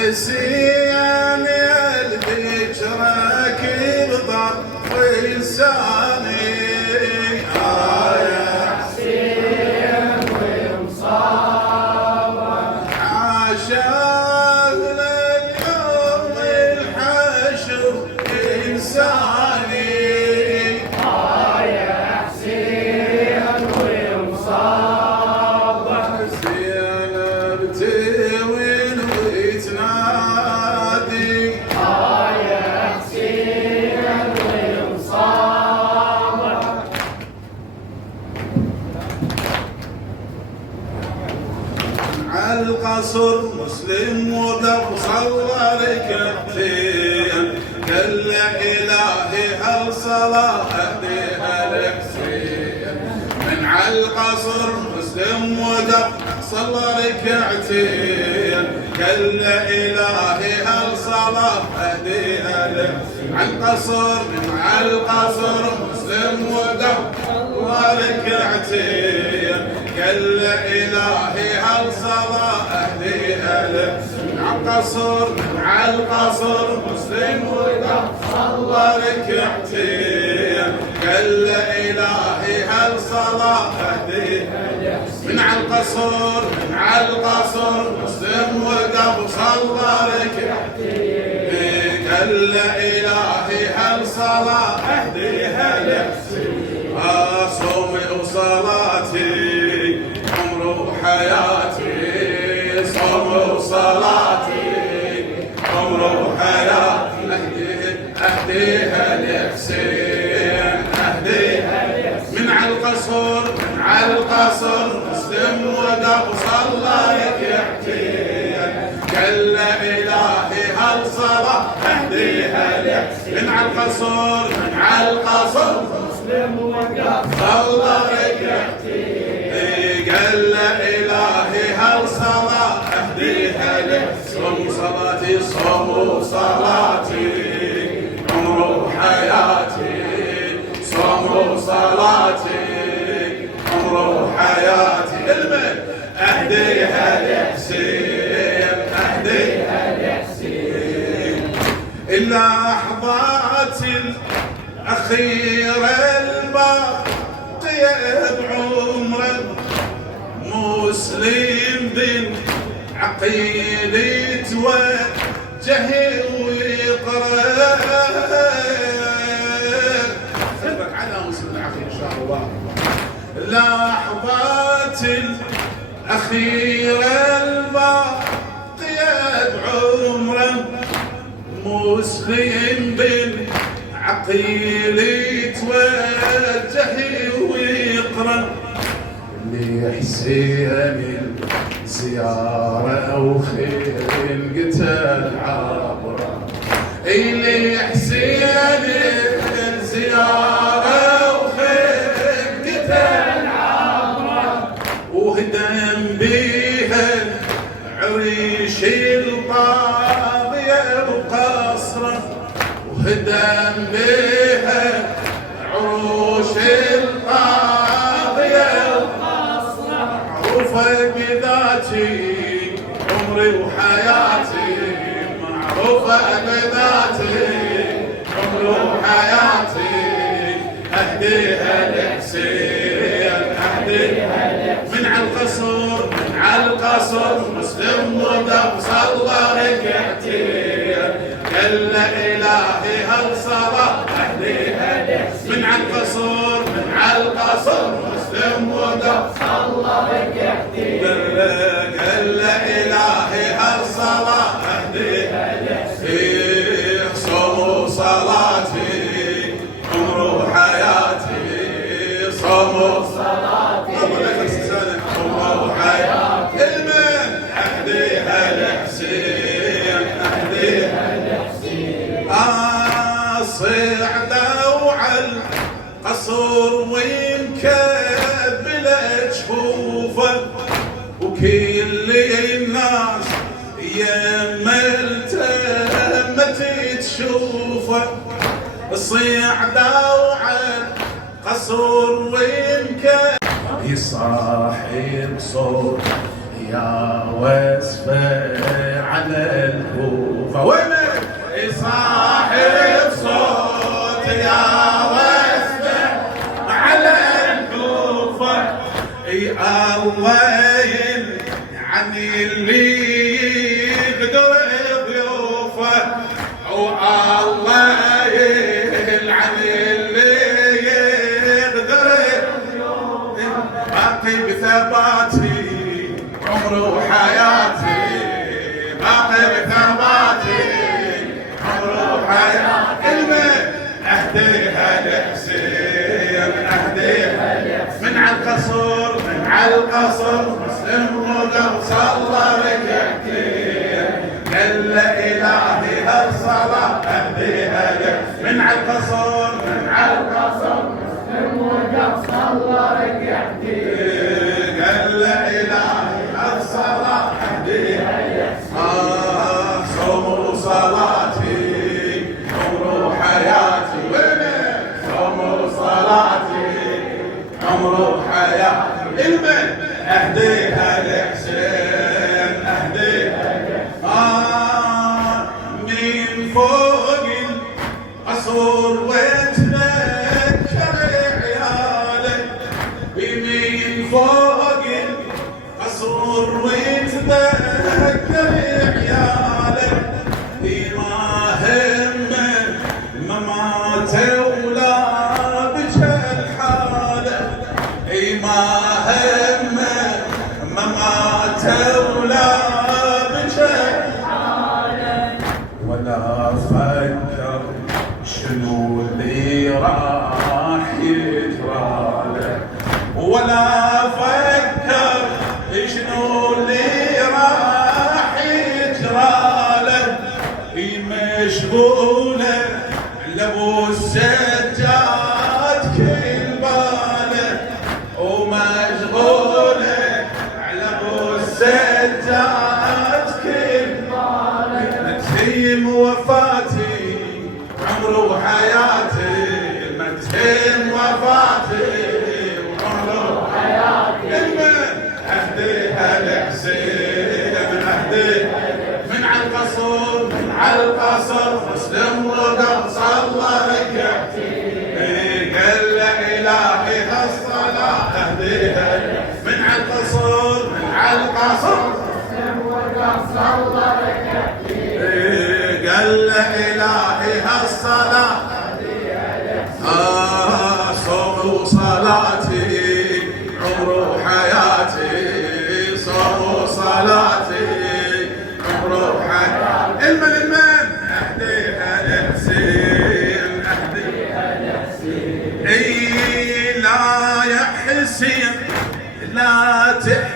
حسين الذكرك بضعف لساني يا حسين ومصابك عاشق لليوم الحشر إنساني يا حسين ومصابك زينب توين وتنادي يا حسين ومصابك عالقصر مسلم ودف صلى ركعتين قال له إلهي هل صلاة أهديها لحسين من عالقصر مسلم ودف صلى ركعتين قال له إلهي هل صلاة أهديها لحسين عالقصر من عالقصر مسلم ودف صلى ركعتين قال له إلهي هل صلاة أهديها لك عالقصر عالقصر مسلم ودف صلى ركعتين قال له إلهي هل صلاة أهديها لك من عالقصر من عالقصر مسلم ودف صلى ركعتين قال له إلهي هل صلاة أهديها لك صومي وصلاتي عمر وحياتي صومي وصلاتي عمر وحياتي أهديها لحسين أهديها من عالقصر من عالقصر مسلم ودف صلى ركعتين قال له إلهي هل صلاة أهديها لحسين من عالقصر من عالقصر صلى ركعتين قال له إلهي هل صلاة أهديها لك صوم صلاتي صوم صلاتي عمر وحياتي صوم صلاتي عمر وحياتي المن أهديها لحسين أهديها لحسين اللحظات الأخيرة الباقية بعمره مسلم بالعقيل يتوجه ويقرأ سلمك على مسلم العقيل إن شاء الله اللحظات الأخيرة الباقية بعمره مسلم بالعقيل يتوجه ويقرأ لحسين الزيارة وخير القتال عبره لحسين الزيارة وخير القتال عبره وهدم بيها عريش الطاغية وقصره وهدم بيها عروش الطاغية معروفة بذاتي عمري وحياتي معروفة بذاتي عمري وحياتي أهديها لحسين أهديها من عالقصر من عالقصر مسلم ودف صلى ركعتين قال له إلهي هل صلاة أهديها لحسين من عالقصر من عالقصر مسلم ودف صلى ركعتين قال له إلهي هل صلاة أهديها لحسين صوم صلاتي عمر حياتي صوم صلاتي عمر حياتي المن أهديها لحسين أهديها صعدوا على القصر ومكبلة جفوفه وكل الناس يملتمت تشوفه صعدوا على القصر ومكبلة يصاحب صوت يا وصفه على الكوفة وينك صاحب صوت يا وصفه على الكوفة الله يعني اللي يقدر ضيوفه والله يلعن اللي يقدر باقي بثباتي عمري وحياتي باقي بثباتي عمري وحياتي كلمة اهديها لحسين اهديها من على القصر من على القصر مسلم وقف صلى ركعتين قال لا الهي هالصلاة اهديها لك من على القصر من على القصر مسلم وقف صلى ركعتين قال لا الهي هالصلاة اهديها لك صوم صلاتي عمر وحياتي وينك صوم صلاتي عمر وحياتي المن اهديها لحسين اهديها من فوق القصور واتذكر عيالك من فوق القصور واتذكر عيالك ما همه ما مات ولا بجى الحاله ما همه ما مات ولا بجى ولا فكر شنو اللي راح يجراله ولا فكر شنو اللي راح يجراله مشغوله لابو السجاد كل باله ومشغوله على ابو السجاد كل باله تهيم وفاتي عمري وحياتي ما تهيم وفاتي وعمري وحياتي المن اهديها لحسين اهديها من على القصر من على القصر مسلم وقف صلى ركعتين قال لا الهي هالصلاه اهديها من على القصر من على القصر مسلم وقف صلى ركعتين قال لا الهي هالصلاه صوم صلاتي عمري وحياتي صوم صلاتي عمري وحياتي المن اهديها لحسين اهديها لحسين اي لا يا حسين لا تحسين